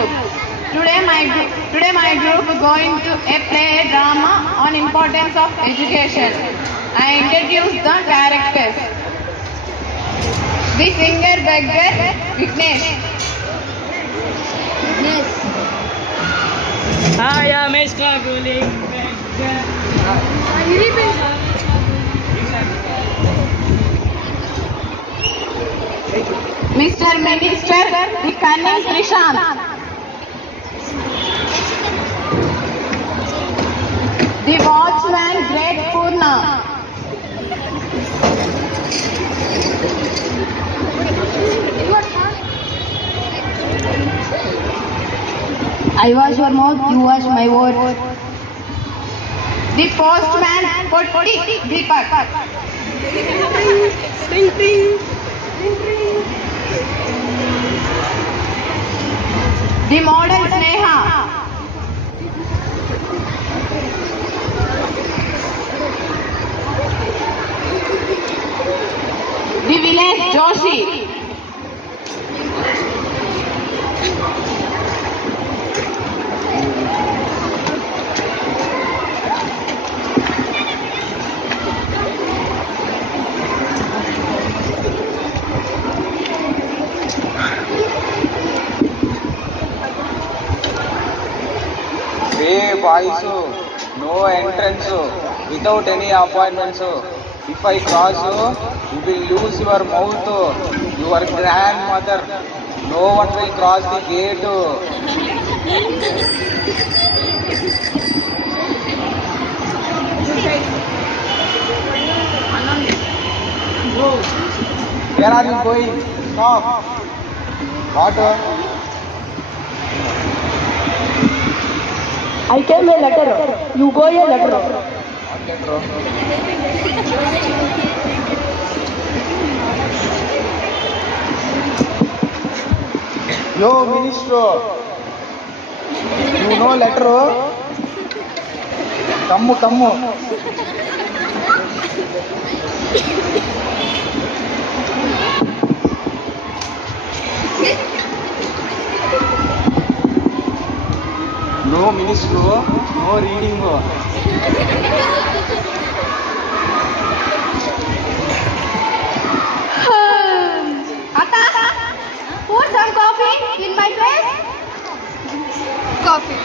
group. Today my group is going to play a drama on importance of education. I introduce the characters. The singer beggar Vignesh. I am struggling. Mr. Minister, the cunning Trishant. The watchman, Great Purna. I wash your mouth, you wash my word. The postman, Potti Deepak. The model Sneha. The village Joshi. Hey boys, no entrance without any appointments. If I cross you will lose your mouth, your grandmother. No one will cross the gate. Where are you going? Stop. What? I came a letter. You go a letter. Yo, minister. You know letter? Come. No minister, no reading. Ata, pour some coffee in my face. Coffee.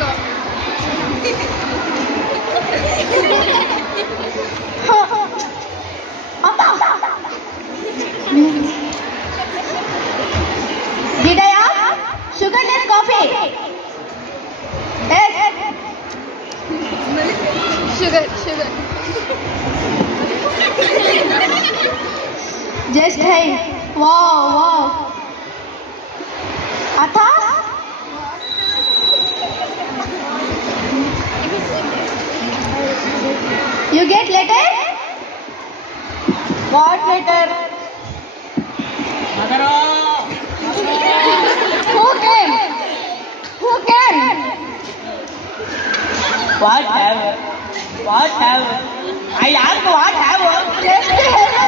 Did I ask? Sugarless coffee. Yes. Sugar. Just hey. Wow. Atha? You get letter? What letter? Who came? What have? I ask what have? Just heaven.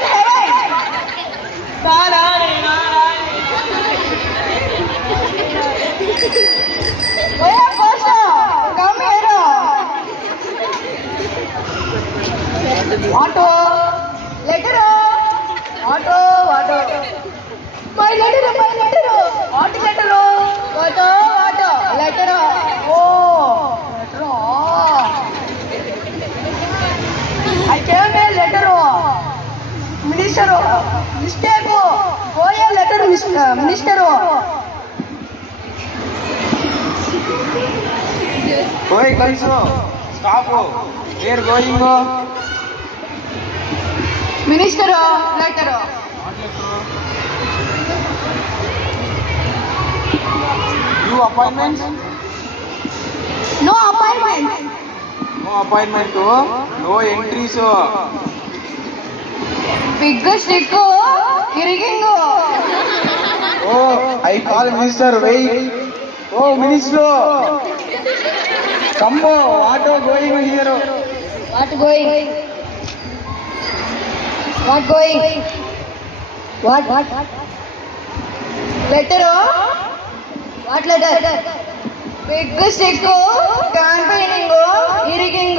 Where Pasha? Come here. Auto. Letter. Auto. My letter. What letter? What? Letter. Oh. Letter. I came a letter. Minister. Mistake. Oh, yeah, letter, minister. Oi, guys, stop. Where going? Minister. Letter. You appointments? No appointment. No appointment. No entries. Big stick. Irriging. Oh, I call minister. Wait. Oh, minister. Come on. What are going here? What going? What? Letter. What letter? Big stick, campaigning, irrigating.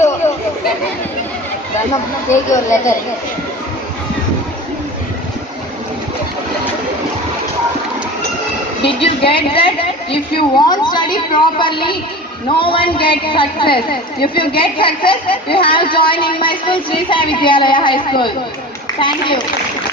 Brahma, take your letter. Did you get that? If you won't study properly, no one gets success. If you get success, you have joined in my school, Sri Sai Vidyalaya High School. Thank you.